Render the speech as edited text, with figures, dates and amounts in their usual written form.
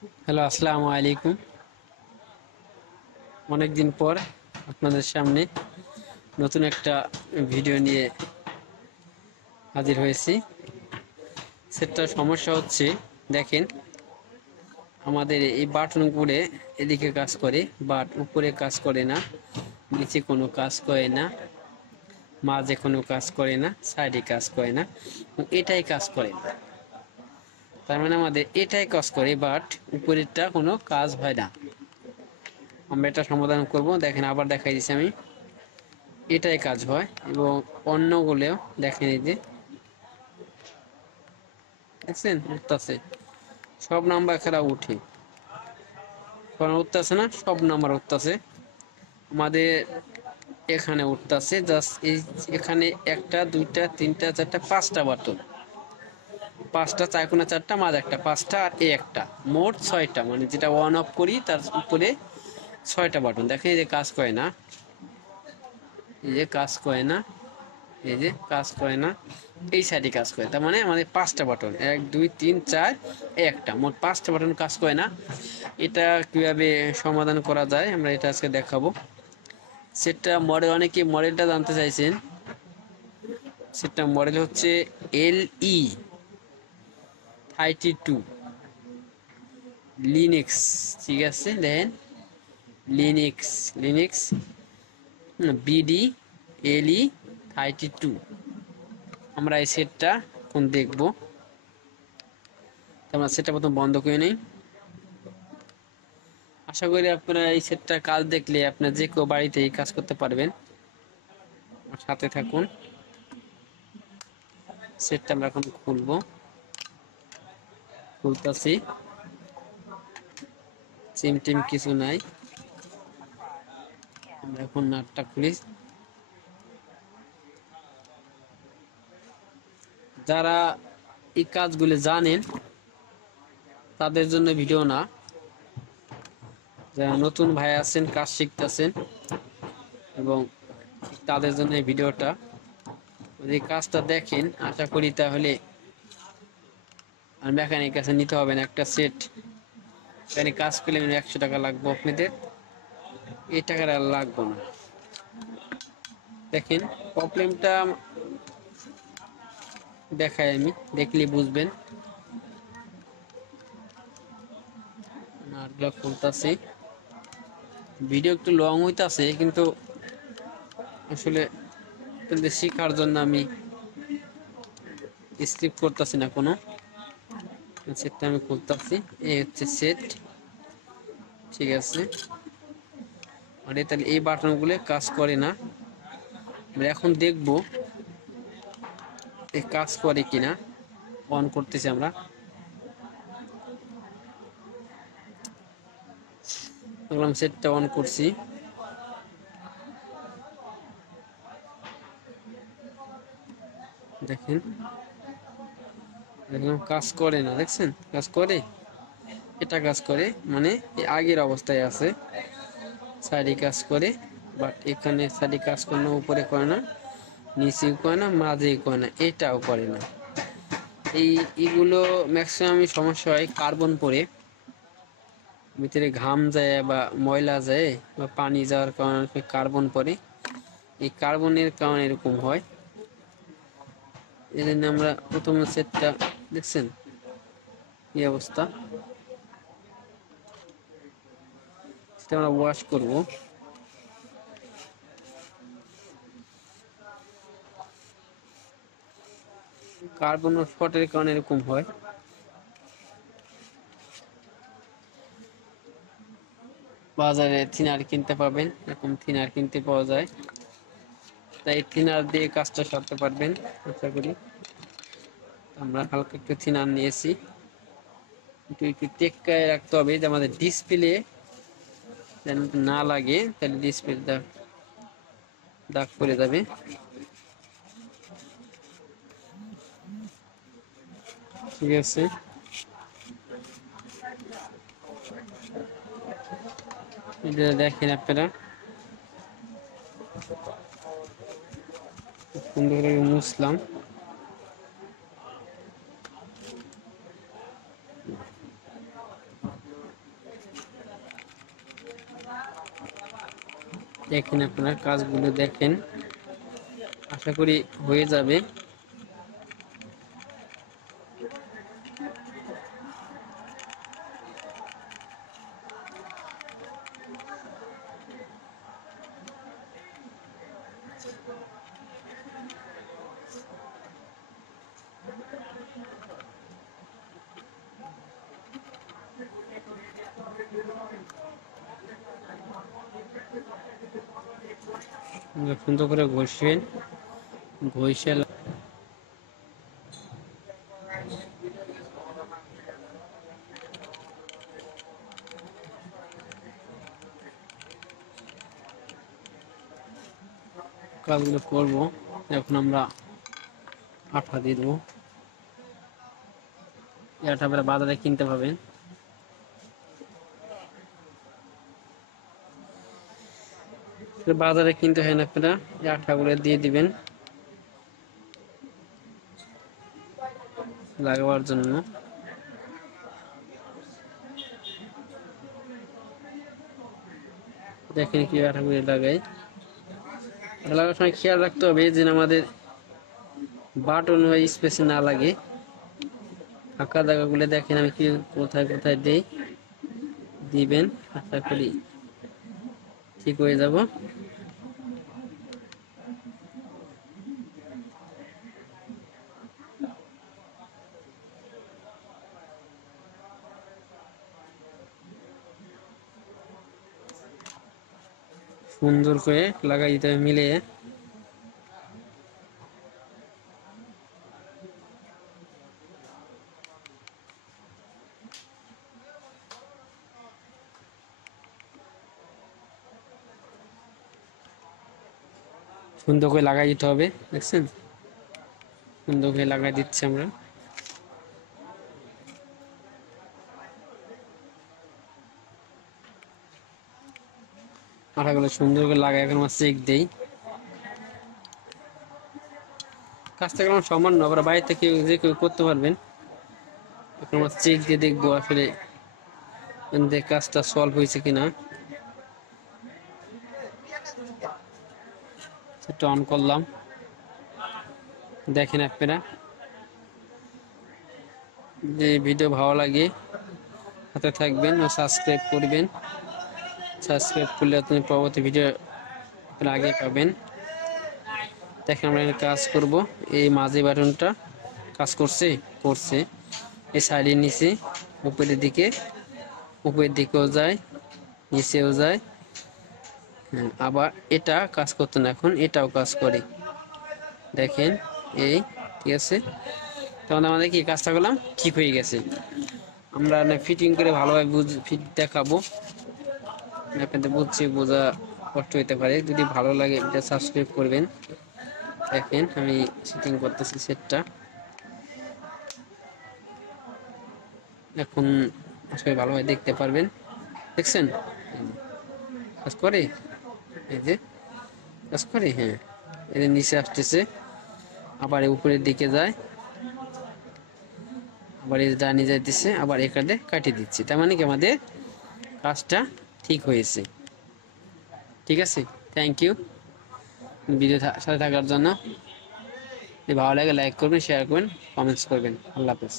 Hello, আসসালামু আলাইকুম। অনেকদিন পর আপনাদের সামনে নতুন একটা ভিডিও নিয়ে হাজির হয়েছি। সেটা সমস্যা হচ্ছে, দেখেন, আমাদের এই বাটনগুলো এদিকে কাজ করে, বাট উপরে কাজ করে না, নিচে কোনো কাজ করে না, মাঝে কোনো কাজ করে না, সাইডে কাজ করে না, এটাই কাজ করে না। তার মানে আমাদের এটাই কাজ করে, বাট উপরেরটা কোনো কাজ হয় না। আমরা এটা সমাধান করব। দেখেন, আবার দেখাই দিচ্ছি আমি। এটাই কাজ হয় এবং অন্যগুলোও দেখেন, এই যে দেখছেন উঠতেছে, সব নাম্বার খেলা উঠে, কারণ উঠতেছে না, সব নাম্বার উঠতেছে। আমাদের এখানে উঠতেছে জাস্ট এই, এখানে একটা দুইটা তিনটা চারটা পাঁচটা বাটন, পাঁচটা, চার কোণা চারটা, মাঝে একটা, পাঁচটা, আর এই একটা, মোট ছয়টা। মানে যেটা অন অফ করি তার উপরে ছয়টা বাটন। দেখেন এই যে কাজ করে না, এই যে কাজ করে না, এই যে কাজ করে না, এই সাইডে কাজ করে। তার মানে আমাদের পাঁচটা বাটন, এক দুই তিন চার, একটা, মোট পাঁচটা বাটন কাজ করে না। এটা কিভাবে সমাধান করা যায় আমরা এটা আজকে দেখাবো। সেটা মডেল, অনেকে মডেলটা জানতে চাইছেন। সেটা মডেল হচ্ছে LE 32 লিনাক্স। ঠিক আছে, দেখেন, লিনাক্স, লিনাক্স BD LE 32। আমরা এই সেটটা এখন দেখবো। আমরা সেটটা প্রথম বন্ধ করে নিই। আশা করি আপনারা এই সেটটা কাজ দেখলে আপনার যে কেউ বাড়িতেই কাজ করতে পারবেন। সাথে থাকুন। সেটটা আমরা এখন খুলবো, খুলতেছি। সিম টিম কিছু নাই, আমরা এখন নাটটা খুলি। যারা এই কাজগুলো জানেন তাদের জন্য ভিডিও না, যারা নতুন ভাই আছেন, কাজ শিখতেছেন, এবং তাদের জন্য এই ভিডিওটা। যদি কাজটা দেখেন, আশা করি তাহলে আর মেকানিক কাছে নিতে হবে না। একটা সেট এখানে কাজ করলে 100 টাকা লাগবে আপনাদের, এই টাকাটা আর লাগবে না। দেখেন, প্রবলেমটা দেখাই আমি, দেখলে বুঝবেন। নাটগুলো খুলতেছি। ভিডিও একটু লং হইতাছে, কিন্তু আসলে শেখার জন্য আমি স্কিপ করতেছি না কোনো। সেটটা আমি খুলতেছি, এই হচ্ছে সেট। ঠিক আছে, আর তাহলে এই বাটনগুলো কাজ করে না। আমরা এখন দেখবো এই কাজ করে কিনা। অন করতেছি আমরা, দেখলাম সেটটা অন করছি। দেখেন, দেখলাম কাজ করে না। দেখছেন কাজ করে, এটা কাজ করে, মানে এই আগের অবস্থায় আছে। সাইডে কাজ করে, বাট এখানে সাইডে কাজ করে না, উপরে করে না, নিচেও করে না, মাঝেও করে না, এটাও করে না। এইগুলো ম্যাক্সিমামই সমস্যা হয় কার্বন পরে, ভিতরে ঘাম যায় বা ময়লা যায় বা পানি যাওয়ার কারণে কার্বন পরে। এই কার্বনের কারণে এরকম হয়। এই জন্য আমরা প্রথম সেটটা, দেখছেন এই অবস্থা, সেটা আমরা ওয়াশ করব। কার্বন স্পটের কারণে এরকম হয়। বাজারে থিনার কিনতে পাবেন, এরকম থিনার কিনতে পাওয়া যায়, তাই থিনার দিয়ে কাজটা সারতে পারবেন আশা করি। আমরা হালকা একটু থিনার নিয়েছি, একটু একটু টেক্কায় রাখতে হবে যে আমাদের ডিসপ্লে যেন না লাগে, তাহলে ডিসপ্লে দাগ দাগ পড়ে যাবে। ঠিক আছে, এটা দেখেন আপনারা, সুন্দর করে মুছলাম। দেখেন আপনারা কাজগুলো দেখেন, আশা করি হয়ে যাবে। সুন্দর করে ঘষবেন, ঘষে কাজগুলো করব। এখন আমরা আঠা দিয়ে দেবো। এই আঠা আপনারা বাজারে কিনতে পাবেন। বাজারে কিনতে হয় না, আপনারা এই আঠাগুলো দিয়ে দিবেন লাগাবার জন্য। দেখেন কি আঠাগুলো লাগাই। লাগার সময় খেয়াল রাখতে হবে যেন আমাদের বাটন ওই স্পেসে না লাগে। ফাঁকা জায়গাগুলো দেখেন আমি কি কোথায় কোথায় দেই, দিবেন, আশা করি ঠিক হয়ে যাব। সুন্দর করে লাগাই দিতে হবে মিলিয়ে। সুন্দর করে লাগাই দিতে হবে, দেখছেন সুন্দর করে লাগাই দিচ্ছি আমরা। আঠাগুলো সুন্দর করে লাগাই এখন আমরা চেক দেই। কাজটা কেমন সামান্য, আবার বাইরে থেকে যে কেউ করতে পারবেন। এখন আমরা চেক দিয়ে দেখবো আসলে কাজটা সলভ হয়েছে কিনা। একটু অন করলাম, দেখেন আপনারা। যে ভিডিও ভালো লাগে হাতে থাকবেন ও সাবস্ক্রাইব করবেন। সাবস্ক্রাইব করলে আপনি পরবর্তী ভিডিও আগে পাবেন। দেখেন আমরা কাজ করব। এই মাঝে বাটনটা কাজ করছে, এই সাইডের নিচে উপরের দিকেও যায়, নিচেও যায়। আবার এটা কাজ করতে না, এখন এটাও কাজ করে, দেখেন এই ঠিক আছে। তখন আমাদের কি কাজটা করলাম ঠিক হয়ে গেছে। আমরা ফিটিং করে ভালোভাবে ফিট দেখাবো, আপনাদের বোঝা কষ্ট হতে পারে। যদি ভালো লাগে এটা সাবস্ক্রাইব করবেন। দেখেন আমি সেটিং করতেছি সেটটা, এখন আসলে ভালোভাবে দেখতে পারবেন। দেখছেন কাজ করে, এই যে কাজ করে। হ্যাঁ, এর নিচে আসতেছে, আবার উপরের দিকে যায়, আবার এই ডানে যাইতেছে, আবার এখানে কাটিয়ে দিচ্ছি। তার মানে কি আমাদের কাজটা ঠিক হয়েছে। ঠিক আছে, থ্যাংক ইউ ভিডিও সাথে থাকার জন্য। যদি ভালো লাগে লাইক করবেন, শেয়ার করবেন, কমেন্টস করবেন। আল্লাহ হাফেজ।